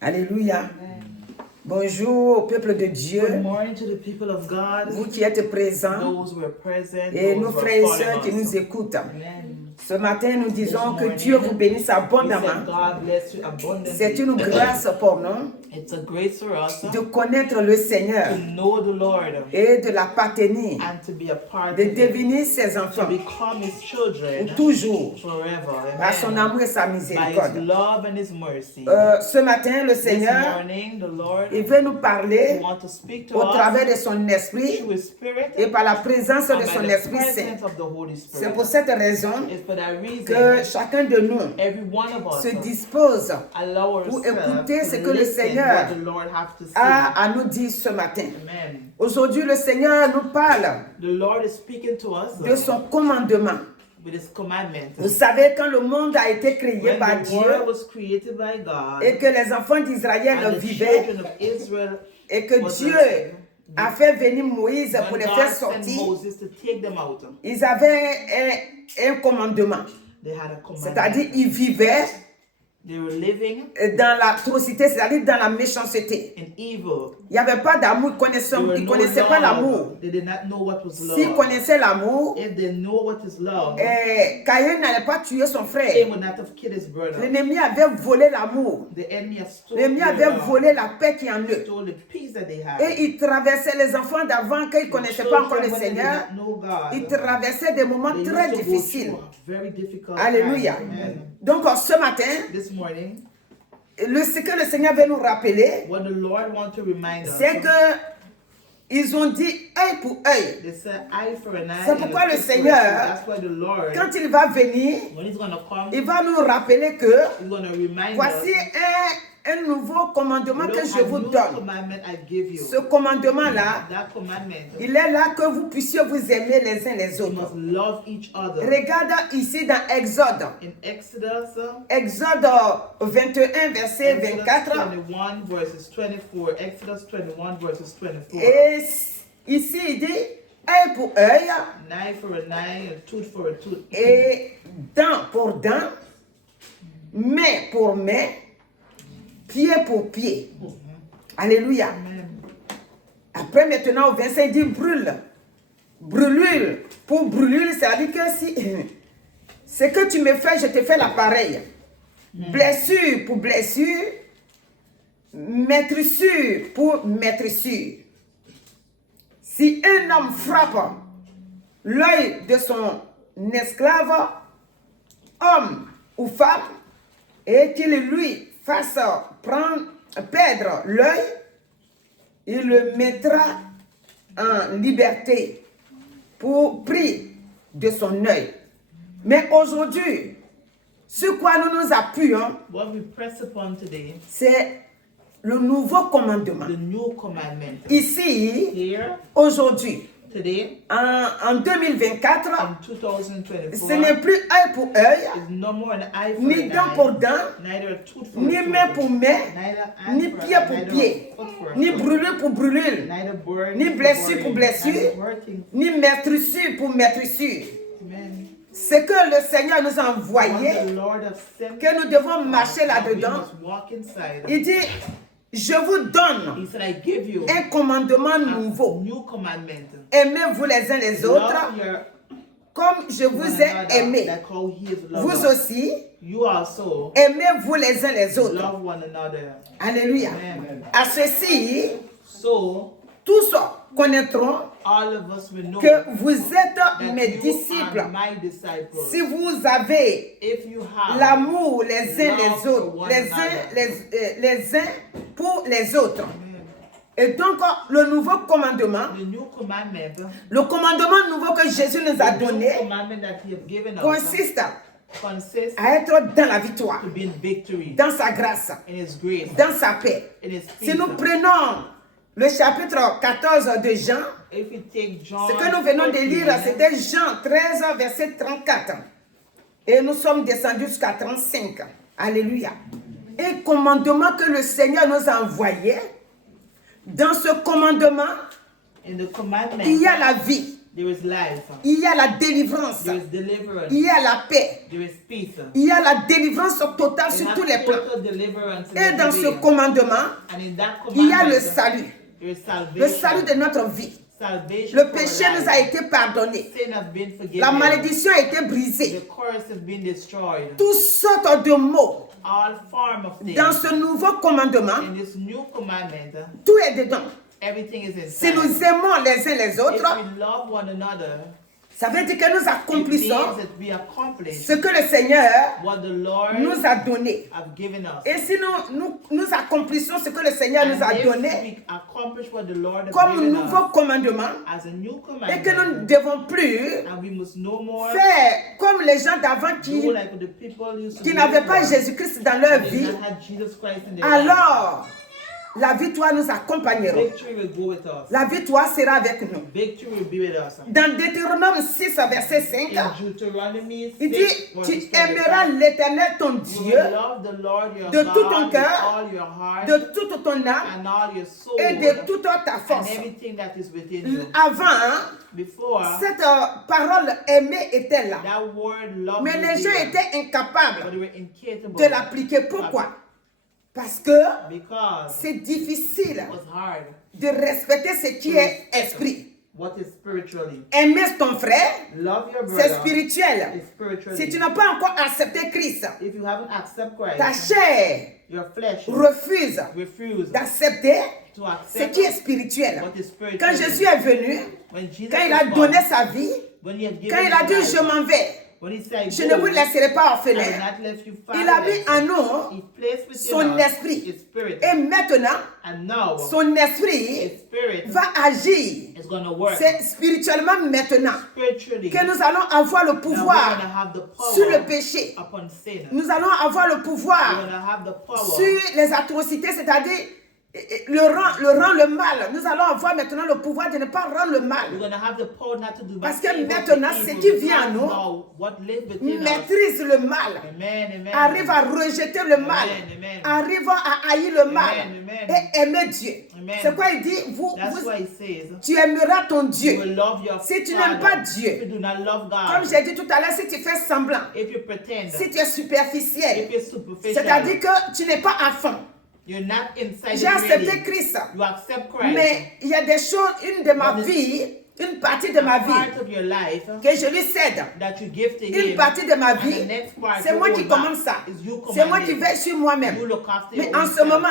Alléluia. Bonjour au peuple de Dieu. Good morning to the people of God, Vous qui êtes présents those who are present, et those nos who are frères et following sœurs qui us. nous écoutent. Amen. Ce matin, nous disons que morning, Dieu vous bénisse We said abondamment. God bless you abundantly. C'est une grâce pour nous It's a grace for us de connaître le Seigneur to know the Lord et de l'appartenir, and to be a part de of it, devenir ses to enfants become His children pour toujours, forever. par son Amen. amour et sa By His miséricorde. love and His mercy. Ce matin, le This Seigneur, morning, the Lord il veut nous parler wants to speak to au us travers de son esprit through His Spirit et par la présence and de by son the Esprit Saint. presence of the Holy C'est Spirit. pour cette raison It's for that que reason chacun de nous every one of us se dispose allow pour ourselves écouter ce to que le listen Seigneur what the Lord have to say. a à nous dire ce matin. Amen. Aujourd'hui, le Seigneur nous parle The Lord is speaking to us de son commandement. with His commandment. Vous savez, quand le monde a été créé When par the Dieu world was created by God et que les enfants d'Israël and the vivaient children of Israel, et que was Dieu living, a fait venir Moïse pour when les God faire sent sortir, Moses to take them out, ils avaient un commandement. they had a commandment. C'est-à-dire, ils vivaient They were living dans l'atrocité, c'est-à-dire dans la méchanceté. in evil. Il n'y avait pas d'amour, ils ne connaissaient pas l'amour. They did not know what was S'ils love. connaissaient l'amour, If they know what is love, Caïn n'allait pas tuer son they frère. would not have killed his brother. L'ennemi avait volé l'amour. The enemy has stolen L'ennemi avait their love, volé la paix qui est en eux. stole the peace that they had. Et ils traversaient les enfants d'avant, qu'ils ne connaissaient pas encore le Children, when they did Seigneur. not know God, Ils traversaient des moments they très used to go difficiles. through a very difficult Alléluia. time. Amen. Donc ce matin, This morning, ce que le Seigneur veut nous rappeler, what the Lord wants to remind us, c'est que ils ont dit œil pour œil. they said eye for an eye. C'est and pourquoi a le tooth for a Seigneur, tooth. That's why the Lord, quand il va venir, when He's going to come, il va nous rappeler que He's going to remind voici us, un nouveau commandement que look, je a vous new donne. commandment I give you. Ce commandement-là, That commandment, il est là que vous puissiez vous aimer les uns les you autres. must love each other. Regarde ici dans Exode. In Exodus, Exode 21, verset Exodus 24. 21 verses 24. Exodus 21 verses 24. Et ici, il dit œil pour œil An eye for an eye, a tooth for a tooth. et dent pour dent, main pour main, pied pour pied. Alléluia. Amen. Après, maintenant, au 25, il dit brûle. Brûlure. Pour brûlure, c'est-à-dire que si ce que tu me fais, je te fais l'appareil. Blessure pour blessure. Maîtrissure pour maîtrissure. Si un homme frappe l'œil de son esclave, homme ou femme, et qu'il lui fasse perdre l'œil, il le mettra en liberté pour prix de son œil. Mais aujourd'hui, sur quoi nous nous appuyons, What we press upon today, c'est le nouveau commandement. the new commandment. Ici, Here, aujourd'hui, today, en 2024, in 2024, ce n'est plus œil pour œil, is no more an eye for ni an dent pour eye, dent, neither a tooth for ni a main tooth, pour main, neither eye ni for pied an eye, pour neither pied, foot for a ni foot, brûlure pour brûlure, neither burn ni for blessure burning, pour blessure, neither hurting. ni maîtrissure pour maîtrissure. Amen. Ce que le Seigneur nous a What envoyé, the Lord has sent, que nous devons marcher we là-dedans, must walk inside. il dit, je vous donne He said, I give you un commandement a nouveau. new commandment. Aimez-vous les uns les autres Love your comme je one vous ai another, aimé. like how he is loved Vous us. aussi, You also aimez-vous les uns les autres. love one another. Alléluia. Amen. À ceci, So tous connaîtront all of us will know que vous êtes that mes you disciples are my disciples. si vous avez If you have l'amour les uns love les for autres, one les uns, another. les uns pour les autres. Amen. Et donc, le nouveau commandement, The new commandment, le commandement nouveau que Jésus nous a the new donné, commandment that he has given us consiste consists à être dans la victoire, to be in victory, dans sa grâce, in his grace, dans sa paix. in his Si peace. nous prenons le chapitre 14 de Jean, If you take John ce que nous venons de 14, lire, c'était Jean 13, verset 34. Et nous sommes descendus jusqu'à 35. Alléluia. Un commandement que le Seigneur nous a envoyé. Dans ce commandement, in the commandment, il y a la vie. There is life. Il y a la délivrance. There is deliverance. Il y a la paix. There is peace. Il y a la délivrance totale They sur have tous les plans. total deliverance in Et dans every ce way. commandement, And in that il y a le commandment, salut. there is Le salvation. salut de notre vie. Salvation Le for péché our nous a life. été pardonné. Sin has been forgiven. La malédiction a été The brisée. curse has been destroyed. Toutes sortes de mots. All form of things. Dans ce nouveau commandement, In this new commandment, tout est dedans. everything is Si inside. nous aimons les uns les If autres, we love one another, ça veut dire que nous it means accomplissons that we accomplish ce que le Seigneur what the Lord nous a donné. have given us. Et si nous accomplissons ce que le Seigneur nous a And if donné we accomplish what the Lord has comme given nouveau us commandement, as a new et que nous ne commandment, devons plus and we must no more faire comme les gens d'avant do qui like the people used to qui do n'avaient pas before. Jésus-Christ dans leur They vie, did not have Jesus Christ in their life. alors la victoire nous accompagnera. Victory will go with us. La victoire sera avec nous. Victory will be with us. Dans Deutéronome 6, verset 5, In Deuteronomy 6, il dit, verse tu 25, aimeras l'Éternel ton you Dieu will love the Lord your de God tout ton with cœur, all your heart de toute ton âme and all your soul et de toute ta and force. everything that is within you. Avant, Before, cette parole aimée était là. that word love Mais was les gens there, étaient but incapables they were incapable de l'appliquer. Pourquoi? Parce que because c'est difficile it was hard. de respecter ce qui est esprit. What is spiritually? Aimer ton frère, Love your c'est brother spirituel. is spiritually. Si tu n'as pas encore accepté Christ, If you haven't accepted ta Christ, chair your flesh refuse refuse d'accepter to ce accept qui est spirituel. what is spiritual. Quand Jésus est venu, When Jesus quand il a was donné born, sa vie, when he had given quand il a his dit life, je m'en vais, when he said, je ne vous laisserai pas I will orphelin, not leave you il a mis fatherless, en nous he placed within son us esprit. his spirit. Et maintenant, And now, son his esprit spirit va agir. is going to work C'est spirituellement maintenant spiritually. que nous allons avoir le Now we're going to pouvoir have the sur le power péché. upon sin. Nous allons avoir le We're pouvoir going to have the power sur les atrocités, c'est-à-dire le mal. Nous allons avoir maintenant le pouvoir de ne pas rendre le We're mal. going to have the power not to do Parce bad que evil to maintenant, evil, ce qui vient à because nous now what lives within us. Maîtrise le mal. Amen, amen. Arrive à rejeter le mal. Amen. Arrive à haïr le mal. Amen. Et aimer Dieu. Amen. C'est quoi il dit? That's why he says, Tu aimeras ton you Dieu. will love your Si tu father. n'aimes pas Dieu, If you do not love comme God, j'ai dit tout à l'heure, si tu fais semblant, if you pretend, si tu es superficiel, if you're superficial, c'est-à-dire que tu n'es pas à fond. you're not inside J'ai it accepté really. Christ. You accept Christ. Mais il y a des choses, une de ma vie, une partie de ma vie, part of your life que je lui cède. that you give to Une him, partie de ma and the vie, next part c'est you moi hold qui back commande ça. is you C'est moi command qui it. vais sur moi-même. You look after Mais your en own ce self. moment,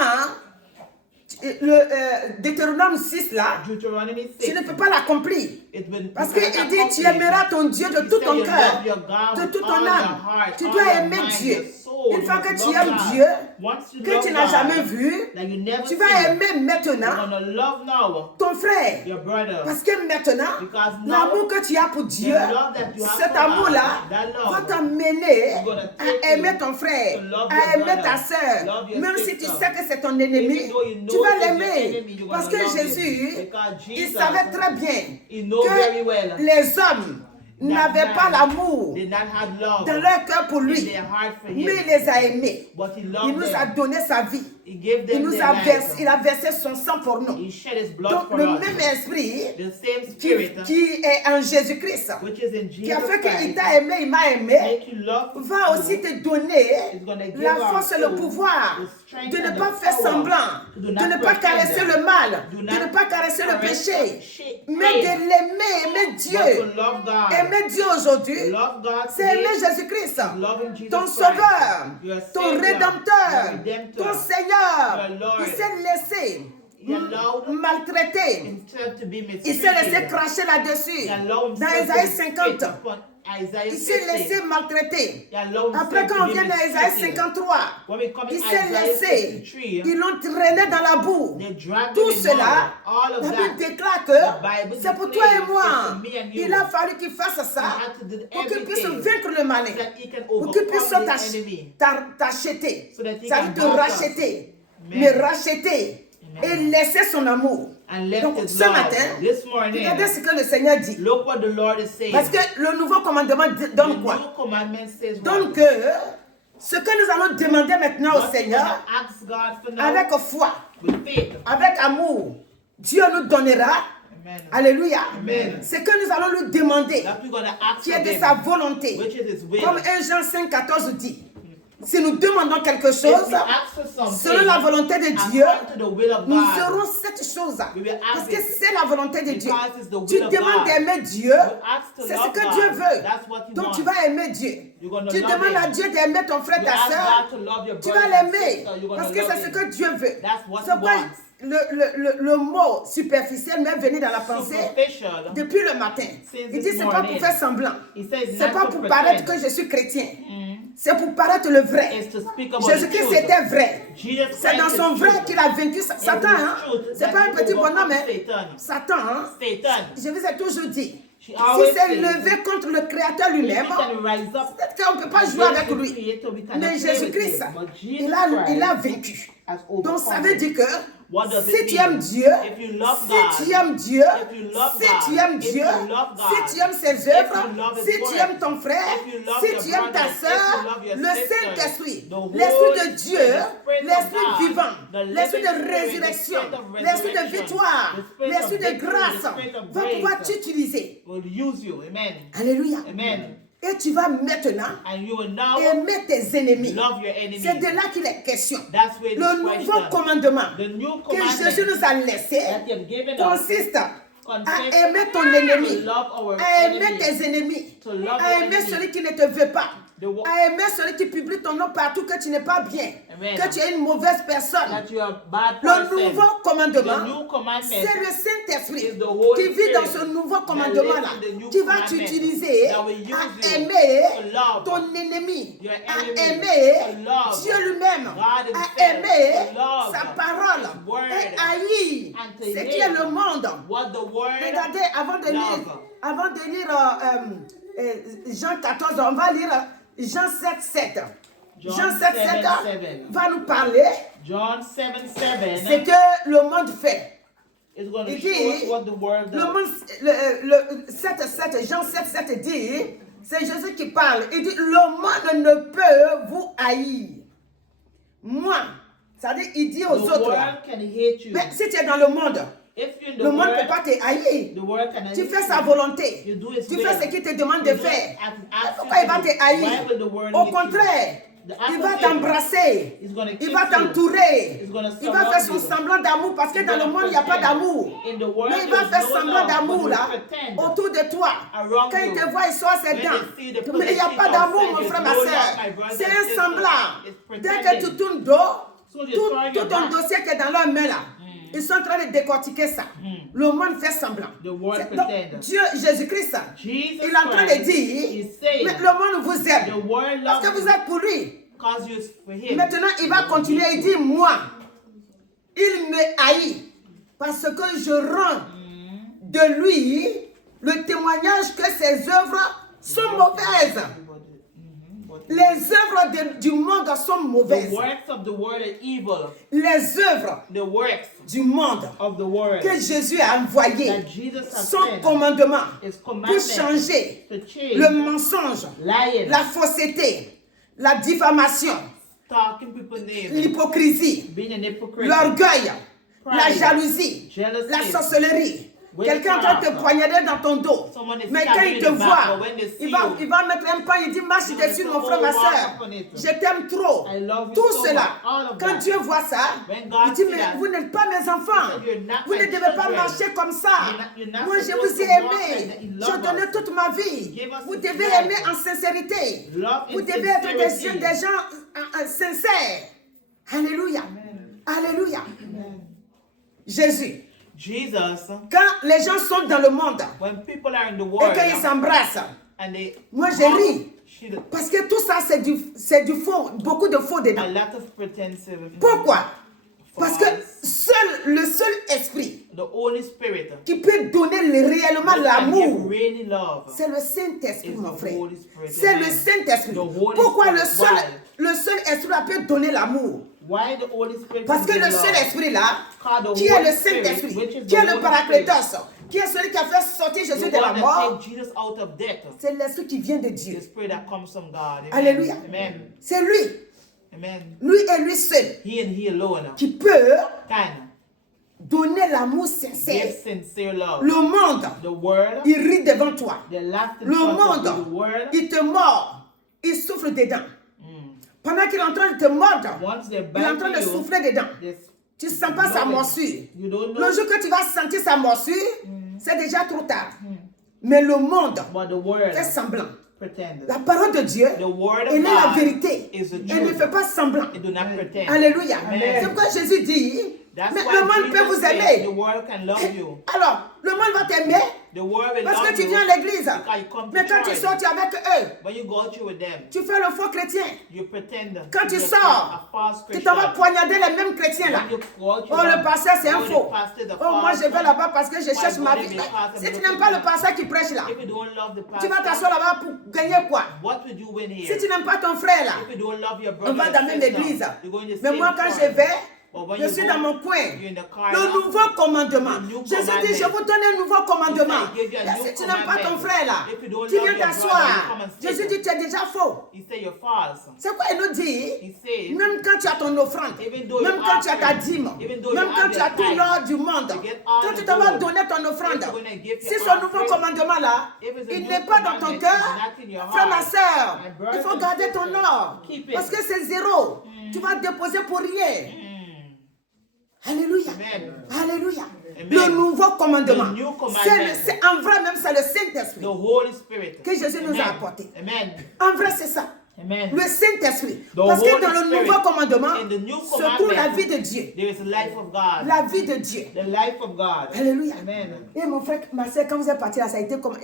le Deutéronome 6 là, Deuteronomy 6, tu ne peux pas l'accomplir. it will Parce you qu'il cannot dit, tu accomplish. aimeras ton Dieu de He tout said ton you cœur, love your God de with toute all ton your âme. heart, Tu all dois your aimer mind, Dieu. your soul. Une fois You que must tu love aimes God. Dieu, Once you que love tu n'as God, jamais vu, that you never tu vas seen, aimer you're maintenant gonna love now ton frère. your brother. Parce que maintenant, Because now, l'amour que tu as pour Dieu, the love that you have cet for God, amour-là that love va t'emmener is gonna take à aimer you ton frère, to love à your aimer brother, ta soeur. love your Même si tu sister. sais que c'est ton ennemi, Even though you know tu vas it's your l'aimer. enemy, you're Parce gonna que love him. Jésus, Because il Jesus, savait très bien he know very well que les hommes n'avaient man pas l'amour did not have love dans leur cœur pour in lui. their heart for Mais him. il les a aimés. But he Il loved nous a them. donné sa vie. He gave them Il nous their a life. versé, il a versé son sang pour nous. He shed his blood Donc for le us. même esprit The same qui spirit est en Jésus-Christ, which is in qui a Jesus fait qu'il Christ t'a aimé, il m'a aimé, make you love va you. aussi te donner It's gonna give la our force et le soul pouvoir the strength de ne and pas the faire power semblant, to do de not ne pas pretend, caresser le mal, do de not ne pas caresser le caress péché, shame, mais de l'aimer, aimer but Dieu. to love God. Aimer Dieu aujourd'hui, Love God c'est today. aimer Jésus-Christ, Loving Jesus ton Christ, sauveur, your ton Savior, rédempteur, your Redemptor, ton Seigneur. your Lord. Il s'est laissé He allowed maltraiter. himself to be Il s'est laissé mistreated. cracher là-dessus. He allowed Dans himself Isaïe to be 50, spit upon Isaiah il s'est 50. laissé maltraiter. He allowed Après, himself quand on to be vient dans Isaïe mistreated. 53, When we come in il s'est Isaiah laissé. 53, Ils l'ont traîné dans la boue. they dragged Tout him in cela, mud. All of la Bible that. déclare The que Bible c'est pour toi et declares moi. it's for me and you. Il a fallu qu'il fasse He ça had to do pour qu'il puisse everything vaincre le malin. so that he can Pour qu'il puisse overcome the enemy. t'acheter. So that he Ça can veut te buy us. racheter. Amen. Me racheter. Amen. Et laisser son amour. And left Donc his ce love. matin, This morning, regardez ce que le Seigneur dit. look what the Lord is saying. Parce que le nouveau commandement The donne quoi? new commandment says Donc what? ce que nous allons demander maintenant au What we're Seigneur, gonna ask God for now avec foi, with faith. avec amour, Dieu nous donnera Amen. Alléluia. Amen. C'est que nous allons lui demander, That we're going to ask qui of est de him, sa volonté. which is his will. Comme 1 Jean 5, 14 dit. Si nous demandons quelque If chose, we ask for something, selon la volonté de Dieu, according to the will of nous God, aurons cette chose. we will have Parce que it. c'est la volonté de Dieu. Because it's the Tu will of demandes God. d'aimer Dieu, You ask to c'est ce love que God. Dieu veut. That's what he Donc tu wants. vas aimer Dieu. You're gonna Tu love demandes him. à Dieu d'aimer ton frère, You ta ask soeur. God to love your Tu brother vas and l'aimer. sister. You're Parce gonna que love c'est ce him. que Dieu veut. That's what C'est he pourquoi wants. le mot superficiel m'est venu dans la pensée Superficial. depuis le matin. Since Il dit this c'est pas pour morning. faire semblant. He says C'est not pas to pour pretend. paraître que je suis chrétien. C'est pour paraître le vrai. It's to speak about Jésus-Christ the truth. était vrai. Jesus C'est dans Christ son is vrai truth. qu'il a vaincu Satan. Hein? truth C'est that pas un he petit overcome bonhomme. Hein? Satan. Satan. Hein? Satan. Je vous ai toujours dit. She Si always c'est says, levé contre le Créateur if lui-même, we can rise up peut-être qu'on ne peut pas jouer against avec the lui. Creator, we cannot Mais play with Jésus-Christ, him. But Jesus il a Christ vaincu. has Donc ça overcome veut him. dire que What does si it tu mean? aimes Dieu, If you love si God, tu aimes Dieu, if you love si God, tu aimes if Dieu, you love God, si tu aimes ses if œuvres, you love His si tu word, aimes ton frère, if you love si your tu aimes ta brothers, if you soeur, love your le sisters, Saint-Esprit, the Holy l'Esprit de Spirit, Dieu, the Spirit of l'Esprit God, vivant, the l'Esprit de living Spirit, the résurrection, Spirit of l'Esprit de resurrection, victoire, the Spirit l'Esprit of de victory, grâce the Spirit of va pouvoir grace t'utiliser. will use you. Amen. Alléluia. Amen. Et tu vas maintenant And you will now aimer tes ennemis. love your enemies. C'est de là qu'il est question. That's where Le this nouveau question, commandement the new que Jésus commandment nous a laissé that He has given us consiste à consists aimer ton ennemi, to love our à aimer enemies, tes ennemis, to love à your aimer enemies. celui qui ne te veut pas, The wo- à aimer celui qui publie ton nom partout que tu n'es pas bien, Amen. que tu es une mauvaise personne. that you are a bad Le person. nouveau The commandement, new commandment c'est le Saint-Esprit is the Holy qui vit dans Spirit ce nouveau that commandement-là, lives in the new qui va commandment t'utiliser that will use à you aimer to love ton ennemi, your à enemy, aimer to love Dieu lui-même, God à himself, aimer to love sa parole His word, et haïr and to ce hate qui est le monde. what the word Regardez, avant de love. lire Jean 14, on va lire Jean 7, 7. John Jean 7, 7 7. va nous parler John 7:7 ce que le monde fait. is going to Il show us dit, what the word le does. monde, le 7, 7, Jean 7, 7 dit, c'est Jésus qui parle. Il dit, le monde ne peut vous haïr. Moi, c'est-à-dire, il dit aux The autres, là, world can hate you. mais si tu es dans le monde, If you're in the le monde ne world, peut pas te haïr. the world can Tu hate fais you. sa volonté. You do his Tu will. fais ce qu'il te demande de You do faire. as Mais asked pourquoi il va you to te do. haïr? Why will the world Au hate you? contraire, The il va opposite. t'embrasser. He's gonna Il kiss va you. t'entourer. He's gonna Il va faire son surround you. semblant d'amour parce que He's dans le gonna monde, il n'y a pas pretend. d'amour. In the world, Mais il va there's faire no semblant love, d'amour but là he'll pretend autour de toi. around Quand il you. te voit, il sort ses When dents. they see the Mais il n'y a pas positive d'amour, outside, mon there's frère, no ma love, soeur. my brother C'est and un sister. semblant. It's Dès que pretending. tu tournes dos, So you tout, turn tout your ton back. dossier qui est dans leurs mains là, ils sont en train de décortiquer ça. Le monde fait semblant. The world Donc, pretend. Dieu, Jésus-Christ, Jesus il est en train de Christ dire, is saying, mais le monde vous the aime. world Parce que loves vous you êtes pour lui. because you're for him. Maintenant, il va continuer. Il dit, moi, il me haït parce que je rends de lui le témoignage que ses œuvres sont mauvaises. Les œuvres du monde sont The mauvaises. works of the world are evil. Les œuvres The works du monde of the world que Jésus a envoyées, that Jesus has son sent, commandement his pour commandment changer to change le mensonge, lying, la fausseté, la diffamation, talking people's names, l'hypocrisie, being an hypocrite, l'orgueil, la pride, jalousie, jealousy, la sorcellerie. witchcraft. Quelqu'un est en train de te poignarder dans ton dos. Someone is Mais quand stabbing il te in the back, voit, but when they see il va you, mettre un pas, il dit marche you dessus will mon say, frère, ma "Oh, walk soeur. upon it. Je t'aime trop. I love you Tout so cela. much, all of Quand that. Dieu voit ça, When God il dit sees mais that, vous n'êtes pas mes enfants. he said, "You're not Vous my ne devez pas children. marcher comme ça. You're not Moi je supposed vous ai to walk aimé. like that. You J'ai love donné us. toute ma vie. Give us Vous his devez life. aimer en sincérité. Love in Vous devez être sincerity. des gens sincères. Alléluia. Alléluia. Jésus. Jesus, Quand les gens sont dans le monde when people are in the et world qu'ils s'embrassent, and they moi je ris. she- Parce que tout ça c'est du faux, beaucoup de faux a dedans. lot of pretensive. Pourquoi? Parce que False. le seul esprit The Holy Spirit qui peut donner réellement that can give l'amour, really love c'est le Saint-Esprit, is mon the frère. Holy Spirit. C'est le Amen. Saint-Esprit. The Holy Pourquoi Spirit. le seul esprit là peut donner l'amour? Why the Holy Spirit? Parce que can le give seul love? esprit là, Called the qui est Holy le Spirit, Saint-Esprit, which is qui est the le Holy Paraclétos, qui est celui qui a fait sortir Jésus The de la one that mort, take Jesus out of death. c'est l'esprit qui vient de The Dieu. Spirit that comes from God. Amen. Alléluia. Amen. C'est lui, Amen. lui et lui seul, He and He alone qui peut can donner l'amour sincère. Give sincere love. Le monde, The world, il rit devant toi. they laughed in Le front of you. The monde, world, il te mord, il souffle dedans. Pendant qu'il est en train de te mordre, once they il est en train bite de you, souffler dedans. they Tu ne sens pas sa morsure. You don't know. Le jour que tu vas sentir sa morsure, c'est déjà trop tard. Mais le monde But the world fait semblant. pretend. La parole de Dieu, The word of elle est la God vérité. is the Elle ne truth. fait pas semblant. It do not pretend. Alléluia. Amen. C'est pourquoi Jésus dit, That's mais why le monde peut Jesus vous said aimer. the world can love you. Alors, le monde va t'aimer The world will parce love que tu you viens à l'église. because you come to Mais quand tu church. sors, tu es avec eux. When you go through with them, Tu fais le faux chrétien. you pretend. Quand to tu be sors, a false tu t'en vas Christian. poignarder les mêmes chrétiens là. When you go through Oh, le them, pasteur, c'est un oh, the faux. pastor is a Oh, moi, false je vais one. là-bas parce que je cherche Why ma go vie. there because Si I'm tu looking n'aimes pas for- le pasteur qui prêche là, If you don't love the tu vas pastor, t'asseoir là-bas pour gagner quoi? what would you win Si here? tu n'aimes pas ton frère là, If you don't love your on brother va and dans la même sister, église. you go in the Mais same moi, quand church. je vais, But when je you suis go, dans mon coin. you're in the car Le now. nouveau commandement. The new Jésus dit, je commandment. vous donne un nouveau commandement. He said, give you a Et new si tu n'aimes pas ton commandment. frère là, If you don't tu love viens your brother, you come t'asseoir. and sit. Jésus dit, tu es déjà faux. He said you're false. C'est quoi il nous dit? He said, Même quand tu as ton offrande, Even though même you quand tu as ta offer, dîme, even though même you quand have tu as your tout tithe, l'or du monde, you get all quand the tu t'en vas gold, donner ton offrande, if you're gonna give si your ce nouveau offering, commandement là, if it's a il new n'est pas dans ton commandment, cœur, it's not in your frère, ma heart, soeur, my brother il faut and garder sister, ton or. keep it. Parce que c'est zéro. Tu vas déposer pour rien. Alléluia. Amen. Alléluia. Amen. Le nouveau commandement. The new commandment. C'est en vrai même, c'est le Saint-Esprit The Holy Spirit. que Jésus nous a Amen. apporté. Amen. En vrai, c'est ça. Amen. Le Saint-Esprit. The Parce que Holy dans le Spirit. nouveau commandement In the new se trouve la commandment, vie de Dieu. there is the life of God. La vie de Dieu. The life of God. Alléluia. Amen. Et mon frère, ma soeur, quand vous êtes parti là, ça a été comme...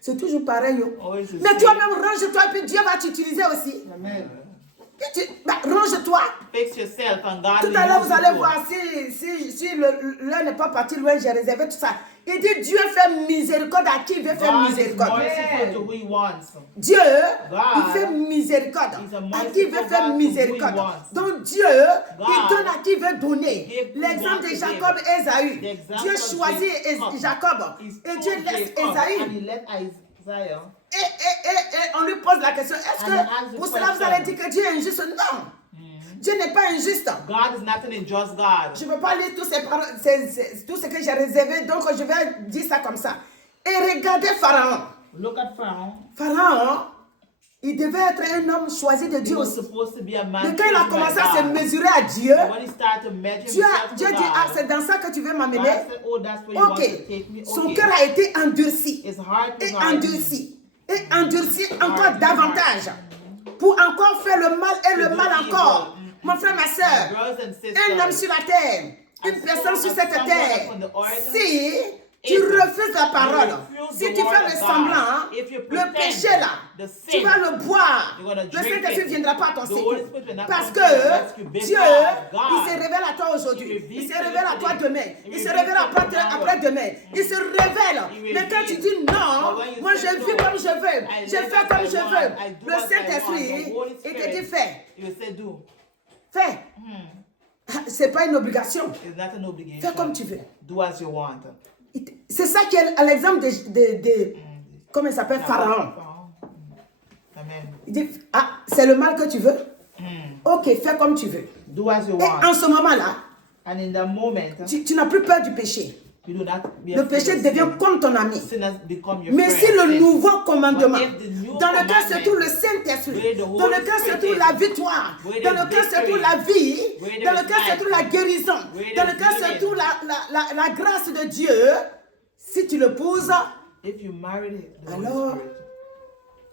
c'est toujours pareil. Always the Mais same. toi-même, range-toi, et puis Dieu va t'utiliser aussi. Amen. Range-toi. Fix yourself and God Tout will à l'heure, use vous you allez too. voir si l'heure n'est pas parti loin, j'ai réservé tout ça. Il dit Dieu fait miséricorde à qui il veut faire God is miséricorde. merciful to who He wants. Dieu, God, il fait miséricorde He's a à qui il veut merciful faire God to who miséricorde. he wants. Donc Dieu, God, il donne à qui il veut donner. give who L'exemple de wants to Jacob give. et Ésaü. The example Dieu of choisit Jacob He et Dieu chose laisse Jacob, and Ésaü. He let Isaiah. Et on lui pose la question, est-ce And he asked que the pour cela vous question. allez dire que Dieu est injuste? Non. Dieu n'est pas injuste. God is not an unjust God. Je ne peux pas lire tous ces paroles, tout ce que j'ai réservé, donc je vais dire ça comme ça. Et regardez Pharaon. Look at Pharaoh. Pharaon, il devait être un homme choisi de He Dieu was aussi. supposed to be a man. Mais quand il a chosen by commencé à se God. mesurer à Dieu, When he started to measure himself Dieu to dit, ah, God, c'est dans ça que tu veux God m'amener. said, oh, that's where you want to Ok. take me. Son Okay. cœur a été endurci. His heart was Et hardened. endurci. Et endurci encore davantage. Pour encore faire le mal et le mal encore. Mon frère, ma soeur, Brothers and sisters, un homme sur la terre, une personne sur cette terre, si tu if refuses la parole, you refuse si the tu word fais of le God, semblant, if you le pretend péché là, the tu sin, vas le boire. you're gonna Le drink Saint-Esprit ne it. viendra pas à ton The secours. Holy Spirit will not Parce come to your que rescue. Because Dieu, God, il se révèle à toi He aujourd'hui. reveals Il se to you révèle à toi today. demain. He Il se reveals révèle to you tomorrow. après-demain. Il se révèle. He Mais quand tu reveals. dis non, But when you moi say je vis no, comme je veux. I Je live fais as comme I je want. veux. I do Le as I want. Saint-Esprit, The Holy il te Spirit, dit fais. He will say do. Fais. C'est pas une obligation. It's not an obligation. Fais comme tu veux. Do as you want. C'est ça qui est à l'exemple de comment il s'appelle, Pharaon. Amen. Il dit, ah, c'est le mal que tu veux? Ok, fais comme tu veux. Do as you Et want. en ce moment-là, And in that moment, tu n'as plus peur du péché. you do not be Le afraid péché of devient sin. comme ton ami. Sin has become your Mais friend. si le Sin. nouveau commandement, But if the new dans lequel se commandment, trouve le Saint-Esprit, where the dans Holy lequel se Spirit trouve is, la victoire, where dans there's lequel se victory, trouve la vie, where dans there's lequel se life, trouve la guérison, where dans there's lequel se healing, trouve la grâce de Dieu, si tu le poses, if you married the Holy alors Spirit,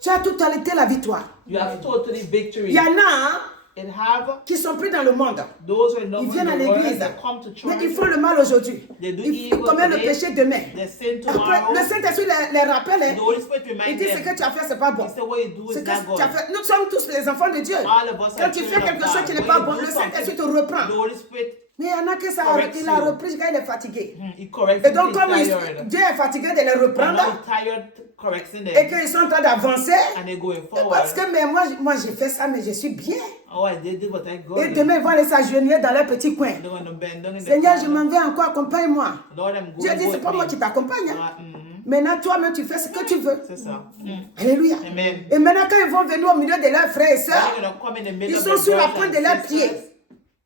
tu as totalité la victoire. you have totally victory. Il y en a It have qui sont pris dans le monde. those who are not Ils in viennent à the world l'église, that come to mais church. ils font le mal aujourd'hui. They do Ils evil commettent le today, péché demain. they sin Après, tomorrow. le Saint-Esprit les rappelle. hein. The Holy Spirit Il reminds dit ce them. que tu as fait, c'est pas bon. He said, what you do Ce is que not tu as good. fait, nous sommes tous les enfants de Dieu. All of us Quand are tu fais children quelque of chose God. qui n'est When pas you bon, do le Saint-Esprit te something, reprend. the Holy Spirit, Mais il y en a que ça corrects il a you. repris quand il est fatigué. he corrects Et donc, you, comme he's tired. Dieu est fatigué de les And reprendre now he's tired, correcting et them. qu'ils sont en train d'avancer, And they're going forward. parce que mais moi j'ai fait ça, mais je suis bien. Oh, I did it, but I got Et it. demain, ils vont aller s'agenouiller dans leur petit coin. They're going to bend down in the Seigneur, je corner. m'en vais encore, accompagne-moi. Lord, I'm Dieu going dit, c'est with pas moi me. qui t'accompagne. hein. Ah, Maintenant, toi-même, tu fais ce que tu veux. C'est ça. Alléluia. Amen. Et maintenant, quand ils vont venir au milieu de leurs frères et Now sœurs, you're going to come in the middle ils of sont the sur la brothers pointe and de leurs sisters. pieds.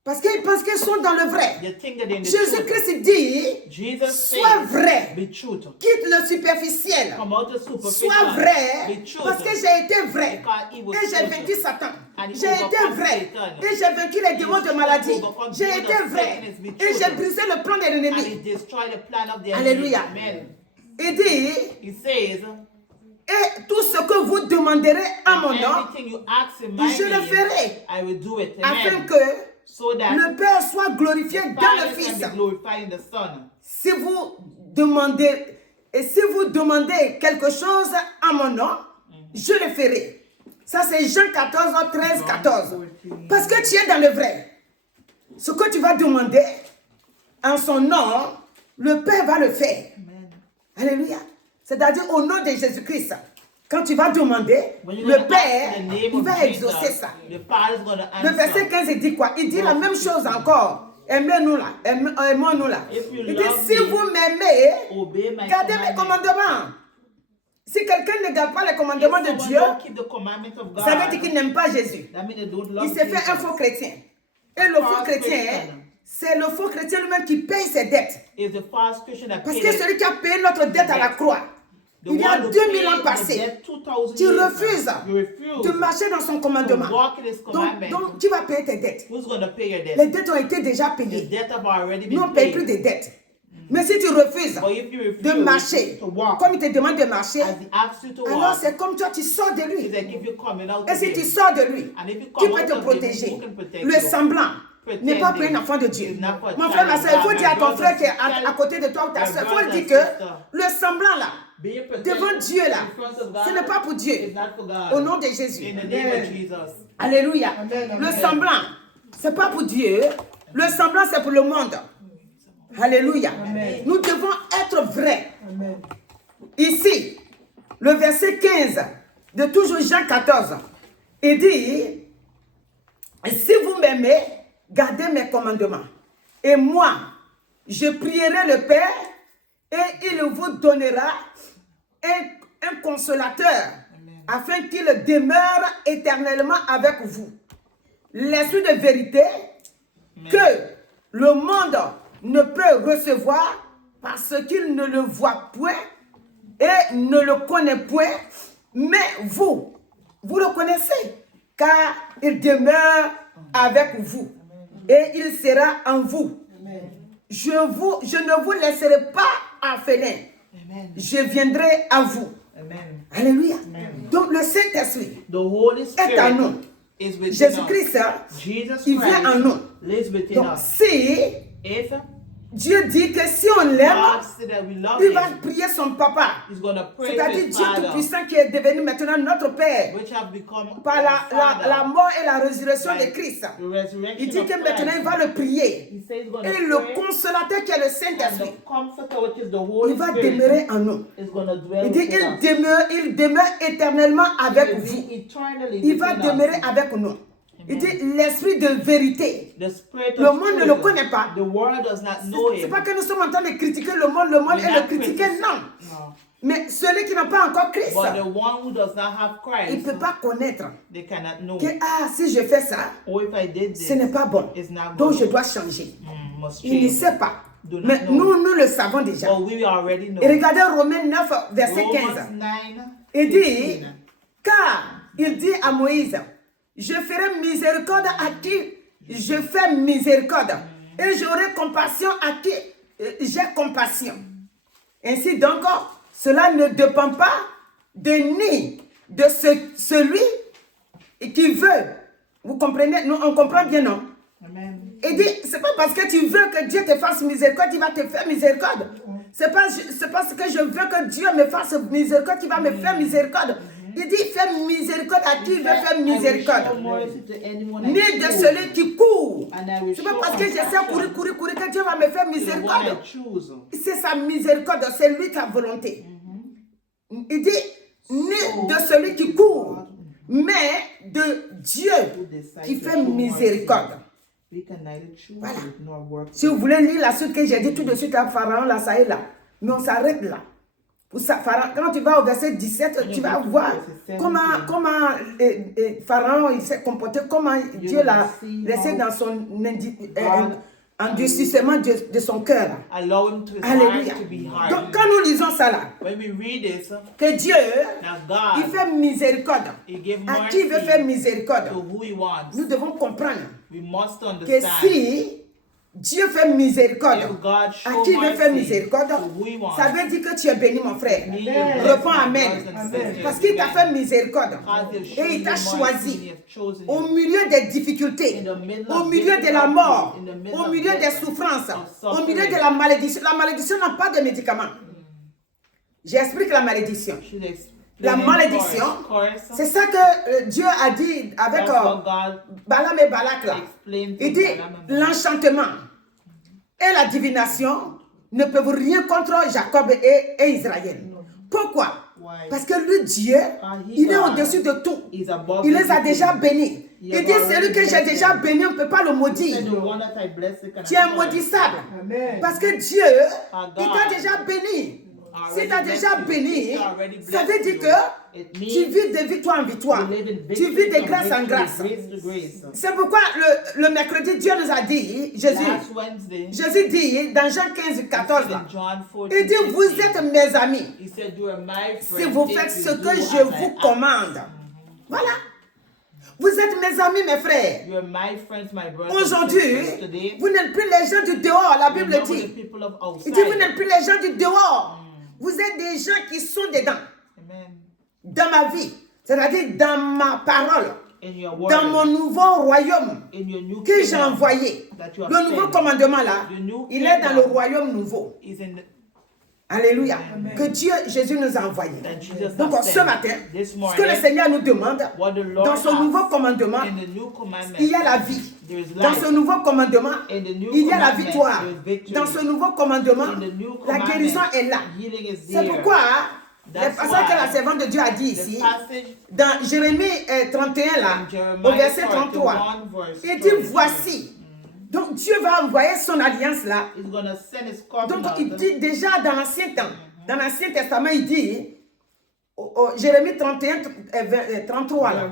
Parce qu'ils pensent qu'ils sont dans le vrai. They think that they're in the truth. Jésus-Christ dit, Jesus sois says, vrai. be truth. Quitte le superficiel. Come out the superficial. Sois vrai, Be truth. parce que j'ai été vrai. Because he was Et j'ai truth. vaincu Satan. And he J'ai été overcome vrai. Satan. Et j'ai vaincu les démons de maladie. overcome J'ai demons été of vrai. sickness with Et j'ai truth. brisé le plan de And he l'ennemi. destroyed the plan of the Alléluia. enemy. Amen. Il dit, He says, et tout ce que vous demanderez à mon nom, everything you ask in my je le name, ferai. I will do it. Afin Amen. que So that le Père soit glorifié the dans le Father Fils. can be glorified in the Son. Si vous demandez, et si vous demandez quelque chose à mon nom, je le ferai. Ça c'est Jean 14, 13, 14. Parce que tu es dans le vrai. Ce que tu vas demander en son nom, le Père va le faire. Amen. Alléluia. C'est-à-dire au nom de Jésus-Christ. Quand tu vas demander, When you're le gonna Père, ask in the name il of va Jesus, exaucer ça. the Father is going to Le verset answer. 15, il dit quoi? Il dit la même chose encore. Aimez-nous là. Aimons-nous là. If you Il dit, love si me, vous m'aimez, Obey my gardez mes commandments. commandements. Si quelqu'un ne garde pas les commandements de If Dieu, someone don't keep the commandments of ça veut dire God, qu'il n'aime pas Jésus. that means they don't love Il s'est fait un Jesus. faux chrétien. Et le faux chrétien, c'est le faux chrétien lui-même qui paye ses dettes. Is the false Christian that Parce paid que it. celui qui a payé notre dette à la croix, The il y a one who 2000 ans paid the passés, debt 2000 tu years refuses now. You refuse de marcher dans son commandement. to walk in his commandment. Donc, tu vas payer tes dettes. Who's going to pay your debt? Les dettes ont été déjà The payées. debt have already Nous, on been ne paye plus paid. de dettes. Mais si tu refuses But if you refuse de marcher, to walk, comme il te demande de marcher, as he asks you to alors walk, c'est comme toi, tu sors de it's lui. like if you're coming out Et of si tu him, sors de lui, and if you tu come peux out te of him, protéger. who can protect Le you? semblant n'est pas pour un enfant de Dieu. It's not for a Mon frère, ma child soeur, il of faut God. dire à My ton frère brothers qui est and à côté de toi ou ta my soeur, il faut brothers lui and dire que sisters. le semblant là, Being protected devant Dieu là, in front of God ce n'est pas pour Dieu. is not for God. Au nom de Jésus. In the name of Jesus. Alléluia. Amen, Le amen. semblant, c'est pas pour Dieu. Le semblant, c'est pour le monde. Alléluia. Amen. Nous devons être vrais. Amen. Ici, le verset 15 de toujours Jean 14, il dit, si vous m'aimez, gardez mes commandements. Et moi, je prierai le Père et il vous donnera un consolateur afin qu'il demeure éternellement avec vous. L'esprit de vérité que le monde ne peut recevoir parce qu'il ne le voit point et ne le connaît point, mais vous le connaissez, car il demeure avec vous et il sera en vous. Je ne vous laisserai pas orphelin. Amen. Je viendrai à vous. Amen. Alléluia. Donc le Saint-Esprit The Holy est en nous. Spirit is within us. Jésus-Christ, Jesus il vient en Christ nous. lives within Donc us. si If Dieu dit que si on l'aime, God said that we love il va him, prier son papa. he's going to pray to C'est-à-dire his Dieu Father, Tout-Puissant qui est devenu maintenant notre Père which have become par our la Father. mort et la résurrection By de Christ. the resurrection Il dit of que maintenant il Christ. va le prier. He says he's going Et to le pray, consolateur qui est le and Saint-Esprit, the Comforter, which is the Holy il va Spirit, demeurer en nous. is going to dwell Il dit within us. il demeure éternellement avec He will vous. be eternally Il va within us. demeurer avec nous. Il dit l'esprit de vérité. The Spirit Le of monde ne truth. le connaît pas. The world does not know C'est him. pas que nous sommes en train de critiquer le monde We're et le not critiquer, criticising- non. No. Mais celui qui n'a pas encore Christ, But the one who does not have il ne Christ, peut pas connaître they cannot know. que si je fais ça, Or if I did this, ce n'est pas bon. it's not Donc good. je dois changer. Must Il ne change. sait pas. Do not Mais know. nous le savons déjà. But we already know. Et regardez Romains 9, verset Romans 15. 9, Il dit, 15. car il dit à Moïse, je ferai miséricorde à qui je fais miséricorde, et j'aurai compassion à qui j'ai compassion. Ainsi donc, cela ne dépend pas ni de celui qui veut. Vous comprenez? Nous, on comprend bien, non? Amen. Il dit, c'est pas parce que tu veux que Dieu te fasse miséricorde, il va te faire miséricorde. C'est parce que je veux que Dieu me fasse miséricorde, qu'il va me faire miséricorde. Il dit, fais miséricorde à qui il veut faire I will show miséricorde. mercy to anyone I Ni de choose. celui qui court. And I will C'est pas show parce que j'essaie de compassion courir que Dieu va me faire to the one miséricorde. I choose. C'est sa miséricorde, c'est lui ta volonté. Il dit, ni de celui qui court, mais de Dieu qui fait miséricorde. We can neither choose Voilà. nor work. Si vous voulez lire la suite que j'ai dit tout de suite à Pharaon, là, ça est là. Mais on s'arrête là. Quand tu vas au verset 17, tu vas voir comment Pharaon il s'est comporté, comment Dieu l'a laissé dans son endurcissement de son cœur. Alléluia. Donc quand nous lisons ça là, que Dieu, il fait miséricorde. À qui il veut faire miséricorde? Nous devons comprendre que si Dieu fait miséricorde, à qui il veut faire miséricorde, ça veut dire que tu es béni, mon frère. Réponds Amen. Parce qu'il t'a fait miséricorde et il t'a choisi au milieu des difficultés, au milieu de la mort, au milieu des souffrances, au milieu de la malédiction. La malédiction n'a pas de médicament. J'explique la malédiction. La malédiction, c'est ça que Dieu a dit avec Balaam et Balak là. Il dit l'enchantement et la divination ne peuvent rien contre Jacob et Israël. Pourquoi? Parce que lui, Dieu, il est au-dessus de tout. Il les a déjà bénis. Il dit, celui que j'ai déjà béni, on ne peut pas le maudire. Tu es maudissable. Parce que Dieu, il t'a déjà béni. Si tu as déjà béni, ça veut dire que tu vis de victoire en victoire. Tu vis de grâce en grâce. C'est pourquoi le mercredi, Dieu nous a dit, Jésus dit dans Jean 15, 14, là, il dit, vous êtes mes amis si vous faites ce que je vous commande. Voilà. Vous êtes mes amis, mes frères. Aujourd'hui, vous n'êtes plus les gens du dehors, la Bible dit. Il dit, vous n'êtes plus les gens du dehors. Vous êtes des gens qui sont dedans. Dans ma vie, c'est-à-dire dans ma parole, dans mon nouveau royaume que j'ai envoyé. Le nouveau commandement là, il est dans le royaume nouveau. Alléluia. Que Dieu, Jésus nous a envoyé. Donc ce matin, ce que le Seigneur nous demande, dans ce nouveau commandement, il y a la vie. Dans ce nouveau commandement, il y a la victoire. Dans ce nouveau commandement, la guérison est là. C'est pourquoi le passage que la servante de Dieu a dit ici, dans Jérémie 31 là, au verset 33, il dit voici. Donc Dieu va envoyer son alliance là. Donc il dit déjà dans l'Ancien temps, dans l'Ancien Testament, il dit, Jérémie 31, 33 là,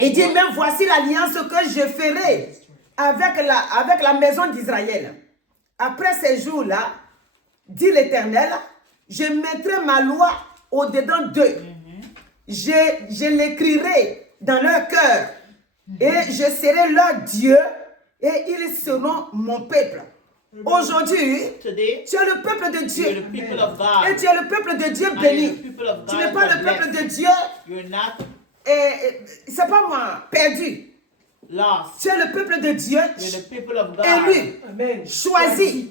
il dit même voici l'alliance que je ferai avec la maison d'Israël. Après ces jours-là, dit l'Éternel, je mettrai ma loi au-dedans d'eux. Je l'écrirai dans leur cœur et je serai leur Dieu et ils seront mon peuple. Aujourd'hui, tu es le peuple de Dieu. Et tu es le peuple de Dieu béni. Tu n'es pas le peuple de Dieu, c'est pas moi, perdu. Tu es le peuple de Dieu, élu, choisi.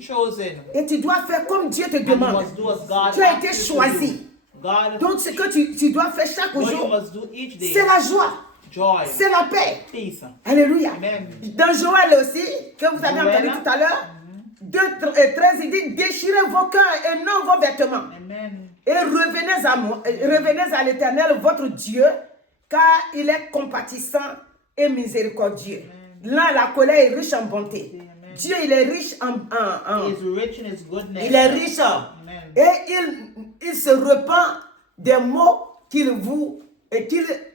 Et tu dois faire comme Dieu te demande. Tu as été choisi. Donc ce que tu dois faire chaque jour, c'est la joie. C'est la paix. Alléluia. Dans Joël aussi, que vous avez entendu tout à l'heure, 2:13, il dit, déchirez vos cœurs et non vos vêtements. Et revenez à l'Éternel, votre Dieu, car il est compatissant et miséricordieux. Là, la colère est riche en bonté. Dieu, il est riche il est riche. Et il se repent des mots qu'il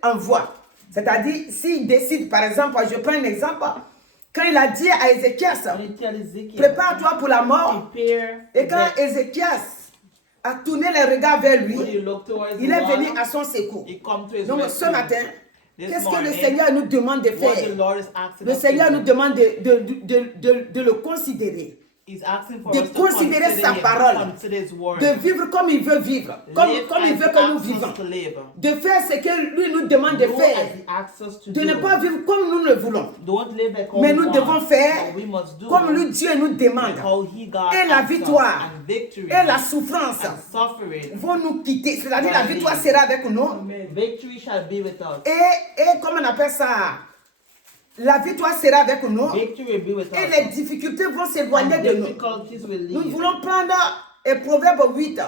envoie. C'est-à-dire, s'il décide, par exemple, je prends un exemple, quand il a dit à Ézéchias, prépare-toi pour la mort, et quand Ézéchias a tourné les regards vers lui, il est venu à son secours. Donc ce matin, qu'est-ce que le Seigneur nous demande de faire? Le Seigneur nous demande de le considérer. De considérer sa parole, de vivre comme il veut vivre, comme il veut que nous vivons, de faire ce que lui nous demande de faire, de ne pas vivre comme nous le voulons, mais nous devons faire comme lui Dieu nous demande. Et la victoire et la souffrance vont nous quitter, c'est-à-dire la victoire sera avec nous. Et comment on appelle ça? La victoire sera avec nous et les difficultés vont s'éloigner de nous. Nous voulons prendre Proverbe 8,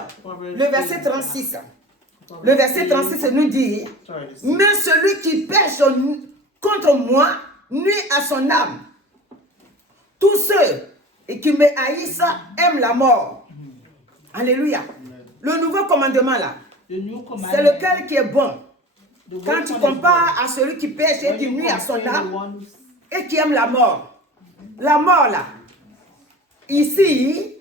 le verset 36. Le verset 36 nous dit, mais celui qui pêche contre moi nuit à son âme. Tous ceux qui me haïssent aiment la mort. Alléluia. Le nouveau commandement là, The new c'est commandment. lequel qui est bon. The Quand which tu one is compares good? à celui qui pêche et When qui you nuit à son compare the âme one et qui aime la mort. La mort là, ici,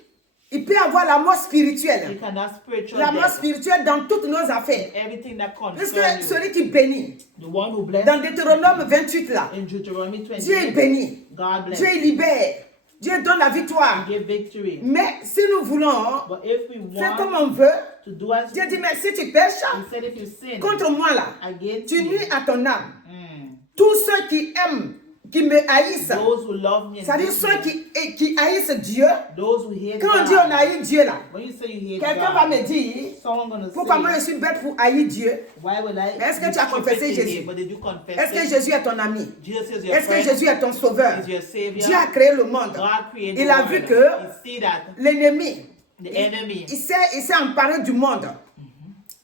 il peut y avoir la mort you spirituelle. can have spiritual La mort death. spirituelle dans toutes nos affaires. Everything that Parce concerns que you. celui qui bénit, The one who blessed dans Deutéronome 28 là, in Deuteronomy Dieu 28, bénit, God bless. Dieu libère, Dieu donne la victoire. Give victory. Mais si nous voulons But if we faire comme want on veut, to do as Dieu dit, mais si tu pêches he said, if you sin contre moi là, against tu me, nuis à ton âme. mm, Tous ceux qui aiment, qui me haïssent, those who love me and c'est-à-dire hate ceux me, qui haïssent Dieu, those who hate quand on God. dit on haït Dieu là, When you say you hate quelqu'un va God, me dire, someone gonna pourquoi moi je say, suis bête pour haïr Dieu? why would I? Mais est-ce que be tu as confessé stupid to Jésus? hate? But did you confess Est-ce que it? Jésus est ton ami? Jesus is your Est-ce que friend. Jésus est ton sauveur? Is your savior. Dieu a créé le monde. God created Il the a world. vu que You see that l'ennemi, the enemy il s'est emparé du monde.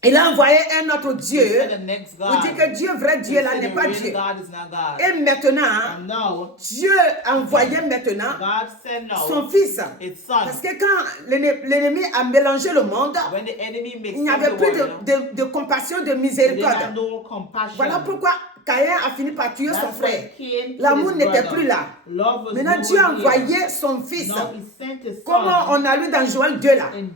Il a envoyé un autre Dieu is the next pour God. dire que Dieu, vrai Dieu He là, said n'est the pas real Dieu. God is not God. Et maintenant, And now Dieu a envoyé maintenant God sent son now fils. his son. Parce que quand l'ennemi a mélangé le monde, When the enemy makes il n'y avait the plus world, de compassion, de they had miséricorde. no compassion. Voilà pourquoi Caïn a fini par tuer son That's frère. why Cain killed L'amour his n'était brother. plus là. Love was Maintenant, no Dieu a more here. envoyé son fils. Now he sent his Comme son on a lu dans Joël 2 là. in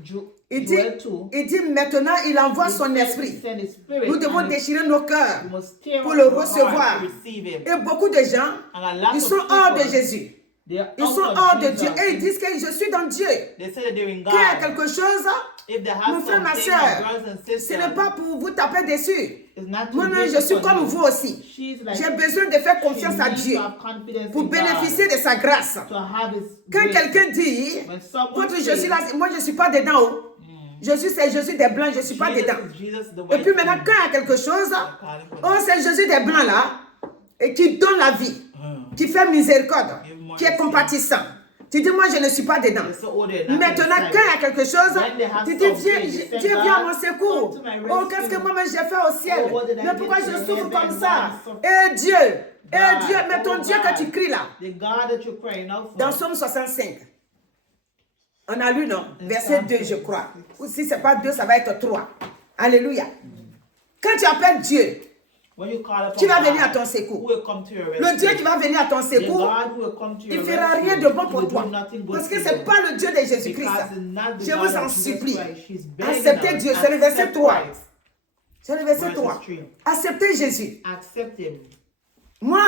Il dit, Joel 2. il dit maintenant, il envoie He son sent- esprit. he sent his spirit, Nous devons and déchirer nos cœurs we must tear pour up le our recevoir. heart to receive him. Et beaucoup de gens, And a lot ils of sont hors de people, Jésus. they are Ils out sont of hors de Jesus. Dieu. Et ils disent que je suis dans Dieu. They say that they're in Qu'il y a God. quelque chose, If they have mon frère, ma something, soeur, my brothers and ce sisters, n'est pas pour vous taper dessus. it's not to Moi-même, be je suis for comme you. vous aussi. She's like, J'ai besoin de faire she confiance à needs Dieu to have confidence pour in bénéficier God, de sa grâce. to have his Quand grace. quelqu'un dit, When someone votre says, Jésus là, moi je ne suis pas dedans. Oh. Jésus, c'est Jésus des blancs, je ne suis pas Jesus dedans. is Jesus, the Et white puis maintenant, king. quand il y a quelque chose, oh, c'est Jésus des blancs là, et qui donne la vie, qui fait miséricorde, qui est compatissant. Tu dis, moi je ne suis pas dedans. They say, oh, they're not Maintenant, inside. quand il y a quelque chose, When they have tu dis, something, Dieu, they say, Dieu vient à God, mon secours. come to my Oh, rescue. qu'est-ce que moi-même j'ai fait au ciel? Oh, what did I Mais do pourquoi to je the souffre heaven? comme Why ça? I'm so- Et Dieu, God, Dieu, mais ton oh Dieu God, que tu cries là, the God that you're crying out for. dans Somme 65. On a lu, non? In Verset Psalm 2, je 66. crois. Ou si ce n'est pas 2, ça va être 3. Alléluia. Quand tu appelles Dieu, When you call upon qui va God, venir à ton who secours? will come to your Le rescue? Dieu qui va venir à ton The secours, God who will come to il your ne fera rescue, rien de bon he pour will toi. do nothing good Parce que to ce you. n'est pas le Dieu de Jésus-Christ. Because it's not the Je God vous en of Jesus supplie. Christ. She's begging Acceptez us. Dieu. C'est le verset Accept 3. Christ. C'est le verset Verse 3. 3. Acceptez Jésus. Accept him. Moi,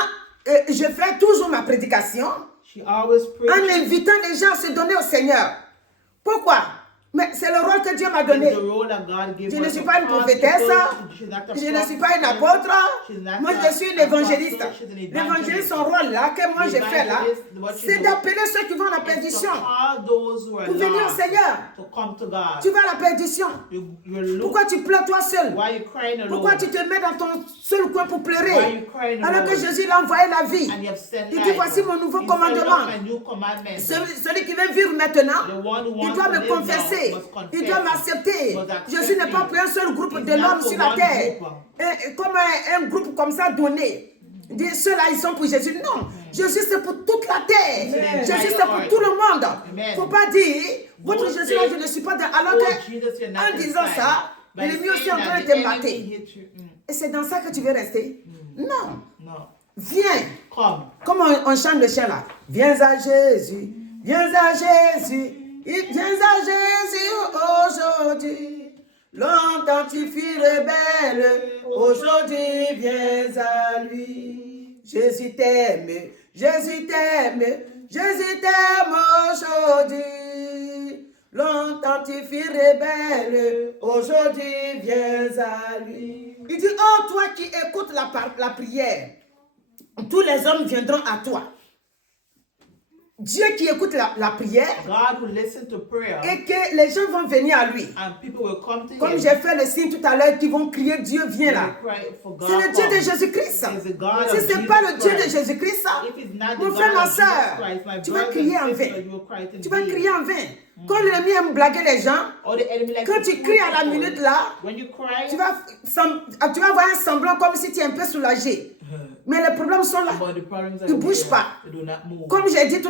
je fais toujours ma prédication She always en preaches. invitant les gens à se donner au Seigneur. Pourquoi? Mais c'est le rôle que Dieu m'a It's donné. the role that God gave Je her ne suis to pas une call prophétesse, people. She's not a je ne suis pas une prophet. apôtre, She's not moi a je suis une apostle, évangéliste. she's an evangelist. L'évangéliste, son rôle là, que moi je fais là, What she c'est do d'appeler ceux qui vont à la is to perdition call those who are pour venir au lost Seigneur. to come to God. Tu vas à la perdition. You're looking. Pourquoi tu pleures toi seul? Why you crying alone? Pourquoi tu te mets dans ton seul coin pour Why pleurer? you crying Alors que alone? Jésus l'a envoyé la vie. And you have sent Il life. dit, voici mon nouveau He said, commandement. "Look, my new commandment." Celui qui veut vivre maintenant, The one who il wants doit to me live confesser. now must confess. Il doit m'accepter. Must accept Je n'ai pas me. pris un seul groupe It's de not l'homme for sur la one terre. group. Comme un groupe comme ça donné. Dis, ceux-là, ils sont pour Jésus. Non, Jésus, c'est pour toute la terre. Amen. Jésus, c'est pour tout le monde. Il ne Amen. faut pas dire, votre Don't Jésus, là, say, je ne suis pas dans. Alors "Oh, que, Jesus, you're not en disant inside." ça, By l'ennemi aussi saying en train that de the te enemy mater. hit you. Et c'est dans ça que tu veux rester? Non. No. Viens. Come. Comme on chante le chant là. Viens à Jésus, viens à Jésus, viens à Jésus aujourd'hui. Longtemps tu fus rebelle, aujourd'hui viens à lui. Jésus t'aime, Jésus t'aime, Jésus t'aime aujourd'hui. Longtemps tu fus rebelle, aujourd'hui viens à lui. Il dit, oh toi qui écoutes la prière, tous les hommes viendront à toi. Dieu qui écoute la prière God will listen to prayer, et que les gens vont venir à lui. and people will come to Comme him. j'ai fait le signe tout à l'heure, qui vont crier Dieu viens là. They cry for God C'est le Dieu de come. Jésus-Christ. It's the God Si of ce n'est pas le Jesus Dieu de Christ. Jésus-Christ, If it's not the mon God frère, ma of Jesus soeur, Christ, my tu vas brothers crier and en sisters, vain. you will cry in Tu vas vain. crier en vain. Quand l'ennemi aime blaguer les gens, Or the enemy likes quand to tu fool cries à la people. minute là, When you cry, tu vas voir un semblant comme si tu es un peu soulagé. Mais les problèmes sont là. but the problems are Ils ne bougent there. pas. They do not move. Comme j'ai dit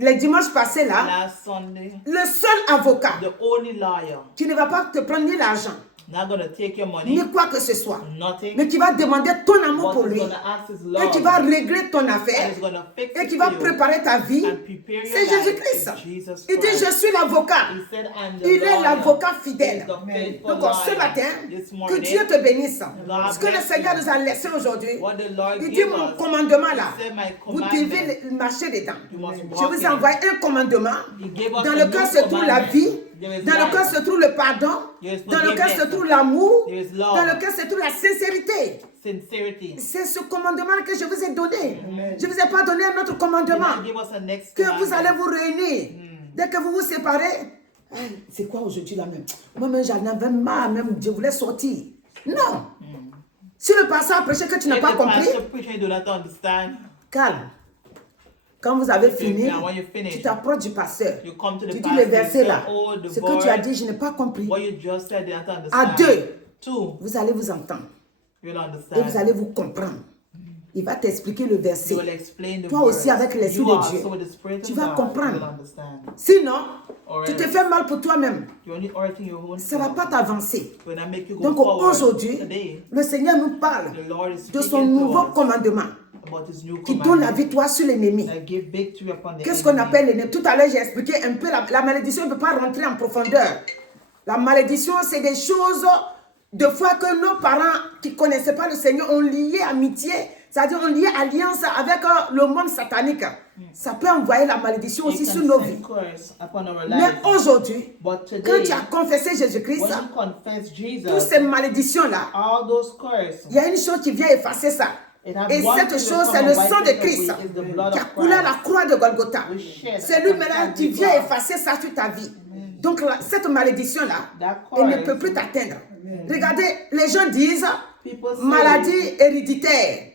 les dimanches passés là, Last Sunday, le seul avocat the only lawyer qui ne va pas te prendre ni l'argent, not going to take your money, ni quoi que ce soit, nothing, mais qui va demander ton amour but pour is lui going to ask his et Lord, qui va régler ton affaire and is going to fix et it qui va for you, préparer ta vie, and prepare your c'est life Jésus-Christ. in Jesus Il dit, Christ. je suis l'avocat. He said, I'm the Il est lawyer. l'avocat He is fidèle. the faithful Donc ce lawyer. matin, This que morning, Dieu te bénisse. God Ce que le bless Seigneur you. nous a laissé aujourd'hui, What the Lord il dit gave mon us, commandement là, He said, my vous commandment, devez marcher dedans. you must Je walk vous ai in it. envoyé un commandement. He gave us Dans a lequel new se trouve la commandment. vie, There is dans lequel life. se trouve le pardon, There is dans lequel se forgiveness. trouve l'amour, There is love. dans lequel se trouve la sincérité. Sincerity. C'est ce commandement que je vous ai donné. Je ne vous ai pas donné un autre He commandement did not give us a next que vous commandment. allez vous réunir. Dès que vous vous séparez, c'est quoi aujourd'hui là même? Moi-même, j'en avais marre, même je voulais sortir. Non. Si le pasteur a prêché que tu n'as If pas the compris, pastor preaching, you do not understand. calme. Quand vous avez fini, And when you finish, tu t'approches du pasteur. you come to the Tu dis pastor, le verset you là. say, oh, the Ce que tu as word, dit, je n'ai pas compris. what you just said, you don't À understand. deux, Two, vous allez vous entendre. you'll Et understand. vous allez vous comprendre. Il va t'expliquer le verset. You will explain the Toi word. aussi, avec l'Esprit You de also Dieu, with the Spirit tu of vas God, comprendre. you will understand. Sinon, Or tu te else, fais mal pour toi-même. you're only hurting your own Ça ne va self. pas t'avancer. Will not make you go Donc forward. aujourd'hui, Today, le Seigneur nous parle the Lord is de speaking son nouveau to us commandement about His new qui donne la commandment victoire sur l'ennemi. that give victory upon the Qu'est-ce qu'on enemy. appelle l'ennemi? Tout à l'heure, j'ai expliqué un peu la malédiction. On ne peut pas rentrer en profondeur. La malédiction, c'est des choses, de fois que nos parents qui ne connaissaient pas le Seigneur ont lié amitié, c'est-à-dire ont lié alliance avec le monde satanique. Ça peut envoyer la malédiction It aussi can sur nos send vies. curse upon our Mais lives. aujourd'hui, But quand today, tu as confessé Jésus-Christ, when you confess toutes Jesus, ces malédictions-là, all those curses, il y a une chose qui vient effacer ça. it has Et one cette thing chose, that c'est come le and sang wipe de it away, Christ is the blood qui a of coulé à la Christ. croix de Golgotha. We shed C'est lui upon maintenant qui Calvary vient cross. effacer ça sur ta vie. Donc cette malédiction-là, That elle ne curse, peut plus t'atteindre. Regardez, les gens disent people say, maladie héréditaire.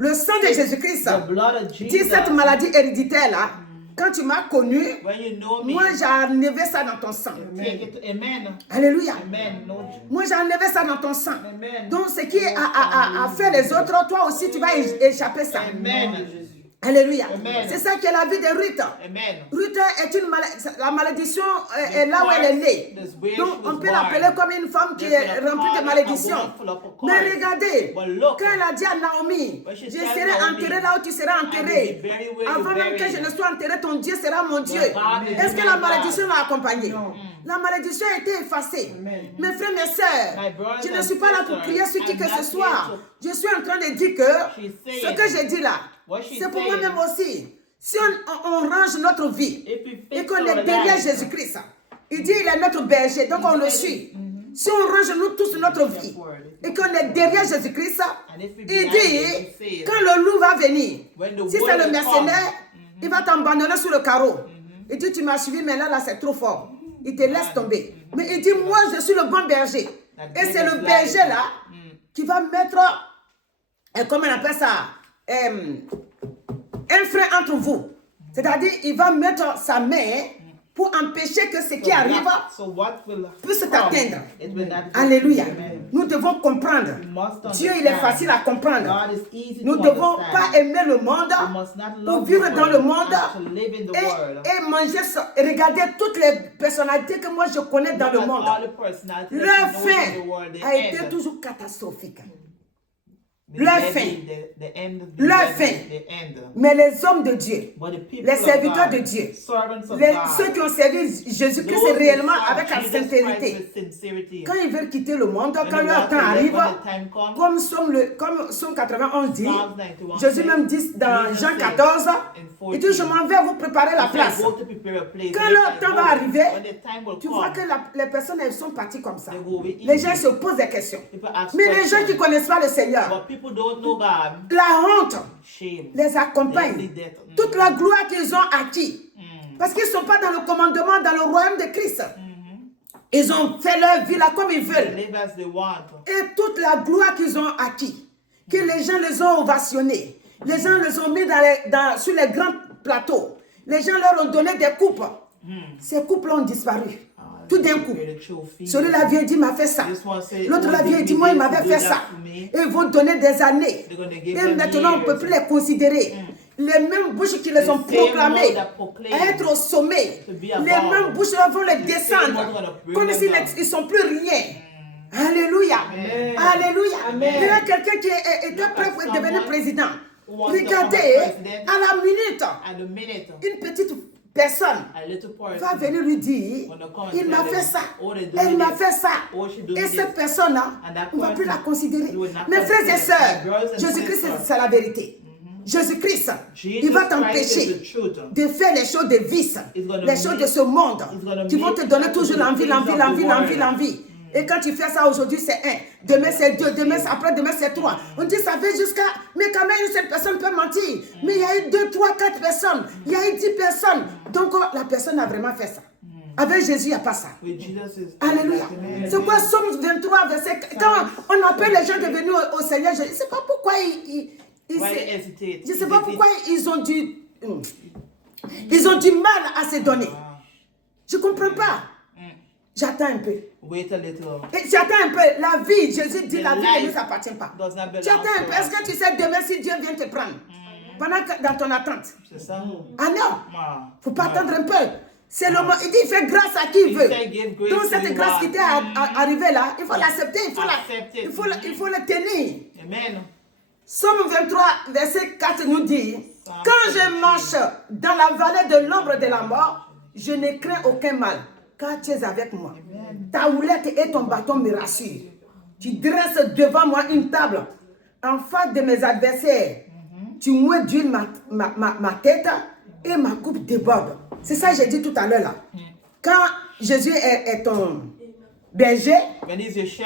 Le sang de Jésus-Christ the blood of dit Jesus, cette maladie héréditaire-là. Quand tu m'as connu, when you know me, moi j'ai enlevé ça dans ton sang. take it. Amen. Alléluia. Amen. No, Moi j'ai enlevé ça dans ton sang. amen. Donc ce qui a fait les autres, toi aussi tu vas échapper ça. Amen. Alléluia. Amen. C'est ça qui est la vie de Ruth. Amen. Ruth est une la malédiction est là où elle est née. Donc on peut l'appeler comme une femme qui est remplie de malédictions. Mais regardez, quand elle a dit à Naomi, je serai enterrée là où tu seras enterrée. Avant même que je ne sois enterrée, ton Dieu sera mon Dieu. Est-ce que la malédiction l'a accompagnée? La malédiction a été effacée. Mes frères, mes sœurs, je ne suis pas là pour prier sur qui que ce soit. Je suis en train de dire que ce que je dis là, c'est pour moi-même aussi. Si on range notre vie et qu'on est derrière Jésus-Christ, il dit il est notre berger, donc on le suit. Si on range nous tous notre vie et qu'on est derrière Jésus-Christ, il dit quand le loup va venir, si c'est le mercenaire, il va t'abandonner sur le carreau. Il dit tu m'as suivi, mais là c'est trop fort. Il te laisse tomber. Mais il dit moi je suis le bon berger. Et c'est le berger là qui va mettre, comment on appelle ça, un frein entre vous. C'est-à-dire, il va mettre sa main pour empêcher que ce qui arrive puisse t'atteindre. Alléluia. Nous devons comprendre. Dieu, il est facile à comprendre. Nous ne devons pas aimer le monde pour vivre dans le monde et manger, regarder toutes les personnalités que moi je connais dans le monde. Leur fin a été toujours catastrophique. Leur fin. Leur fin. Mais les hommes de Dieu, les serviteurs de Dieu, ceux qui ont servi Jésus-Christ réellement avec la sincérité, quand ils veulent quitter le monde, quand leur temps arrive, comme Somme 91 dit, Jésus même dit dans Jean 14, il dit je m'en vais vous préparer la place. Quand leur temps va arriver, tu vois que les personnes elles sont parties comme ça. Les gens se posent des questions. Mais les gens qui ne connaissent pas le Seigneur, la honte les accompagne. Toute la gloire qu'ils ont acquis. Parce qu'ils ne sont pas dans le commandement, dans le royaume de Christ. Ils ont fait leur vie là comme ils veulent. Et toute la gloire qu'ils ont acquis, que les gens les ont ovationnés, les gens les ont mis sur les grands plateaux, les gens leur ont donné des coupes. Ces couples ont disparu. Tout d'un coup. Celui-là vient dire, il m'a fait ça. L'autre là vient dire, moi, il m'avait fait ça. Et ils vont donner des années. Et maintenant, on ne peut plus les considérer. Les mêmes bouches qui les ont proclamées à être au sommet, les mêmes bouches vont les descendre. Comme s'ils ne sont plus rien. Alléluia. Alléluia. Il y a quelqu'un qui était prêt pour devenir président. Regardez, à la minute, une petite personne va venir lui dire, il m'a fait ça, elle m'a fait ça. Et cette personne-là, on ne va plus la considérer. Mes frères et sœurs, Jésus-Christ, c'est la vérité. Jésus-Christ, il va t'empêcher de faire les choses de vice, les choses de ce monde, qui vont te donner toujours l'envie. Et quand tu fais ça aujourd'hui, c'est 1, demain c'est 2, après-demain c'est 3. On dit ça fait jusqu'à... Mais quand même, une seule personne peut mentir. Mais il y a eu 2, 3, 4 personnes. Il y a eu 10 personnes. Donc la personne a vraiment fait ça. Avec Jésus, il n'y a pas ça. Alléluia. C'est quoi Somme 23, verset... Quand on appelle les gens de venir au Seigneur, je ne sais pas pourquoi je ne sais pas pourquoi ils ont du mal à se donner. Je ne comprends pas. J'attends un peu. J'attends un peu. La vie, Jésus dit, la vie ne nous appartient pas. J'attends un peu. Est-ce que tu sais demain si Dieu vient te prendre? Pendant que dans ton attente. C'est ça. Ah non. Il ne faut pas attendre un peu. C'est le moment. Il dit, il fait grâce à qui il veut. Donc cette grâce qui t'est arrivée là, il faut l'accepter. Il faut le tenir. Amen. Somme 23, verset 4 nous dit, quand je marche dans la vallée de l'ombre de la mort, je ne crains aucun mal, car tu es avec moi. Ta houlette et ton bâton me rassurent. Tu dresses devant moi une table en face de mes adversaires. Tu mouilles d'huile ma tête et ma coupe déborde. C'est ça que j'ai dit tout à l'heure là. Quand Jésus est ton berger,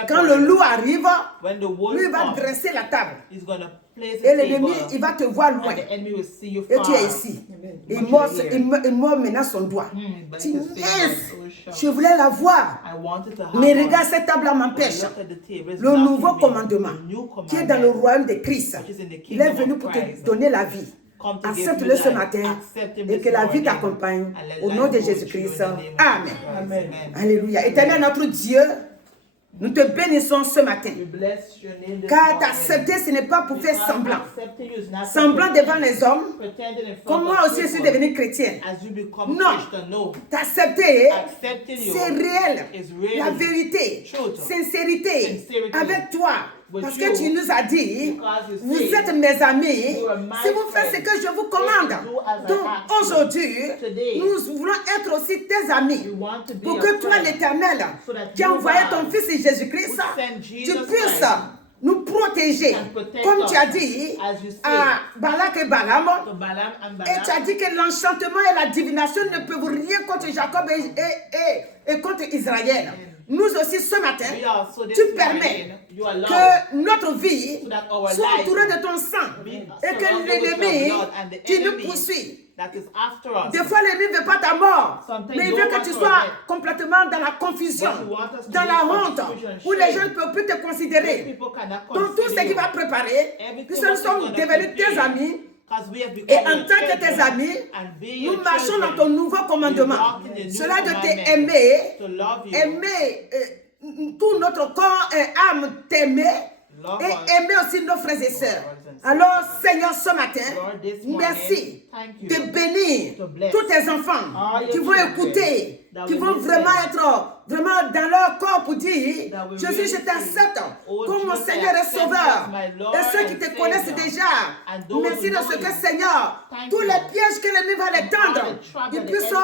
quand le loup arrive, lui va dresser la table. Et l'ennemi, il va te voir loin. Et tu es ici. Il mord maintenant son doigt. Tu dis, yes, je voulais la voir. Mais regarde, cette table-là m'empêche. Le nouveau commandement qui est dans le royaume de Christ, il est venu pour te donner la vie. Accepte-le ce matin et que la vie t'accompagne au nom de Jésus-Christ. Amen. Amen. Alléluia. Éternel notre Dieu, nous te bénissons ce matin. Car t'accepter, ce n'est pas pour faire semblant. Semblant devant les hommes. Comme moi aussi, je suis devenue chrétienne. Non. T'accepter, c'est réel. La vérité. Sincérité. Avec toi. Parce que tu nous as dit, vous êtes mes amis, si vous faites ce que je vous commande. Donc aujourd'hui, nous voulons être aussi tes amis. Pour que toi, l'Éternel, qui a envoyé ton Fils Jésus-Christ, tu puisses nous protéger. Comme tu as dit à Balak et Balaam, et tu as dit que l'enchantement et la divination ne peuvent rien contre Jacob et contre Israël. Nous aussi ce matin, tu permets que notre vie soit entourée de ton sang et que l'ennemi qui nous poursuit. Des fois, l'ennemi ne veut pas ta mort, mais il veut que tu sois complètement dans la confusion, dans la honte, où les gens ne peuvent plus te considérer. Donc tout ce qui va préparer, puisque nous sommes devenus tes amis, et en tant que tes amis, nous marchons dans ton nouveau commandement. Cela de t'aimer, aimer tout notre corps et âme, t'aimer et aimer aussi nos frères et sœurs. Alors, Seigneur, ce matin, merci de bénir tous tes enfants qui vont écouter, qui vont vraiment être vraiment dans leur corps pour dire, Jésus, je t'accepte comme mon Seigneur et Sauveur. Et ceux qui te connaissent déjà, merci de ce que, Seigneur, tous les pièges que l'ennemi va les tendre, ils puissent,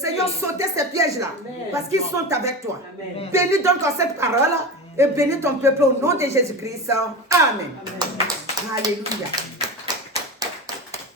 Seigneur, sauter ces pièges-là, parce qu'ils sont avec toi. Bénis donc cette parole et bénis ton peuple au nom de Jésus-Christ. Amen. Alléluia.